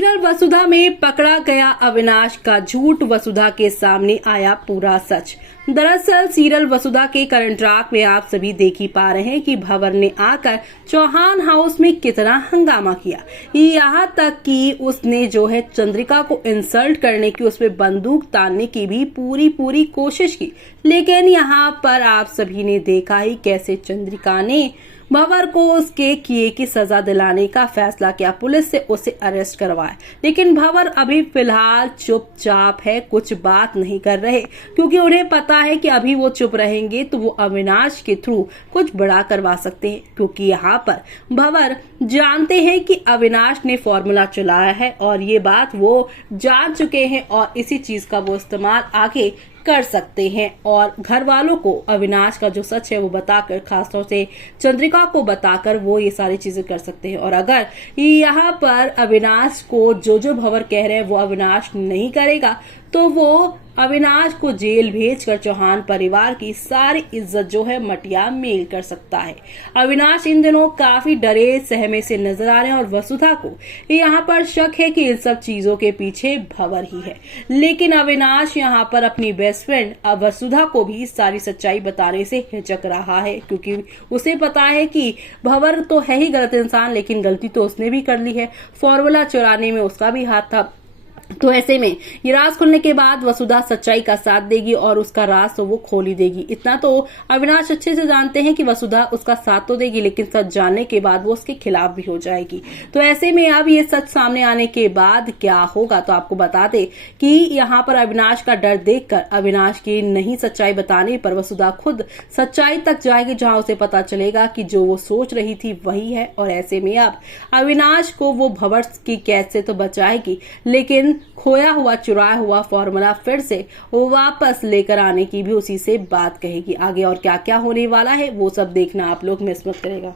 Serial वसुधा में पकड़ा गया अविनाश का झूठ, वसुधा के सामने आया पूरा सच। दरअसल सीरियल वसुधा के करंट ट्रैक में आप सभी देख ही पा रहे हैं कि भंवर ने आकर चौहान हाउस में कितना हंगामा किया। यहाँ तक कि उसने जो है चंद्रिका को इंसल्ट करने की, उस पर बंदूक तानने की भी पूरी कोशिश की। लेकिन यहाँ पर आप सभी ने देखा ही कैसे चंद्रिका ने भंवर को उसके किए की सजा दिलाने का फैसला किया। पुलिस से उसे अरेस्ट करवाया, लेकिन भंवर अभी फिलहाल चुपचाप है, कुछ बात नहीं कर रहे, क्योंकि उन्हें पता है कि अभी वो चुप रहेंगे तो वो अविनाश के थ्रू कुछ बड़ा करवा सकते हैं। क्योंकि यहाँ पर भंवर जानते हैं कि अविनाश ने फॉर्मूला चलाया है और ये बात वो जान चुके हैं और इसी चीज का वो इस्तेमाल आगे कर सकते हैं और घर वालों को अविनाश का जो सच है वो बताकर, खासतौर से चंद्रिका को बताकर वो ये सारी चीजें कर सकते हैं। और अगर यहाँ पर अविनाश को जो भंवर कह रहे हैं वो अविनाश नहीं करेगा तो वो अविनाश को जेल भेजकर चौहान परिवार की सारी इज्जत जो है मटिया मेल कर सकता है। अविनाश इन दिनों काफी डरे सहमे से नजर आ रहे हैं और वसुधा को यहाँ पर शक है कि इन सब चीजों के पीछे भंवर ही है। लेकिन अविनाश यहाँ पर अपनी बेस्ट फ्रेंड वसुधा को भी सारी सच्चाई बताने से हिचक रहा है, क्योंकि उसे पता है कि भंवर तो है ही गलत इंसान, लेकिन गलती तो उसने भी कर ली है, फॉर्मूला चुराने में उसका भी हाथ था। तो ऐसे में ये राज खुलने के बाद वसुधा सच्चाई का साथ देगी और उसका राज तो वो खोल ही देगी। इतना तो अविनाश अच्छे से जानते हैं कि वसुधा उसका साथ तो देगी, लेकिन सच जानने के बाद वो उसके खिलाफ भी हो जाएगी। तो ऐसे में अब ये सच सामने आने के बाद क्या होगा, तो आपको बता दे कि यहाँ पर अविनाश का डर देखकर अविनाश की नहीं सच्चाई बताने पर वसुधा खुद सच्चाई तक जाएगी, जहाँ उसे पता चलेगा कि जो वो सोच रही थी वही है। और ऐसे में अब अविनाश को वो भंवर की कैद से तो बचाएगी, लेकिन खोया हुआ चुराया हुआ फॉर्मूला फिर से वापस लेकर आने की भी उसी से बात कहेगी। आगे और क्या क्या होने वाला है वो सब देखना आप लोग मिस मत करेगा।